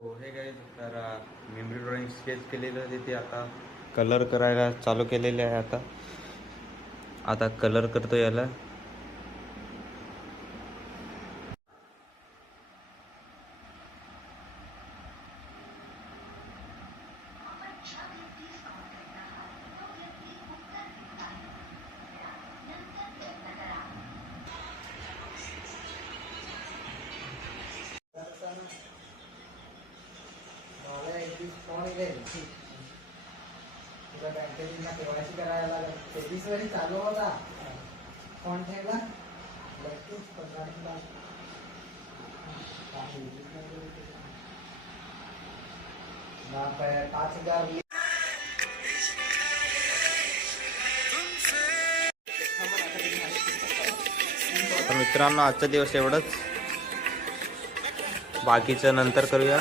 हो हे काय तर मेमरी ड्रॉइंग स्केच केलेलं आहे ते आता कलर करायला चालू केलेले आहे. आता कलर करतो याला. तुला बँकेत केवायसी करायला लागेल. 23 वरी चालू होता फोन ठेवला लगेच 15 5000. तर मित्रांनो आजचा दिवस एवढंच, बाकीचं नंतर करूया.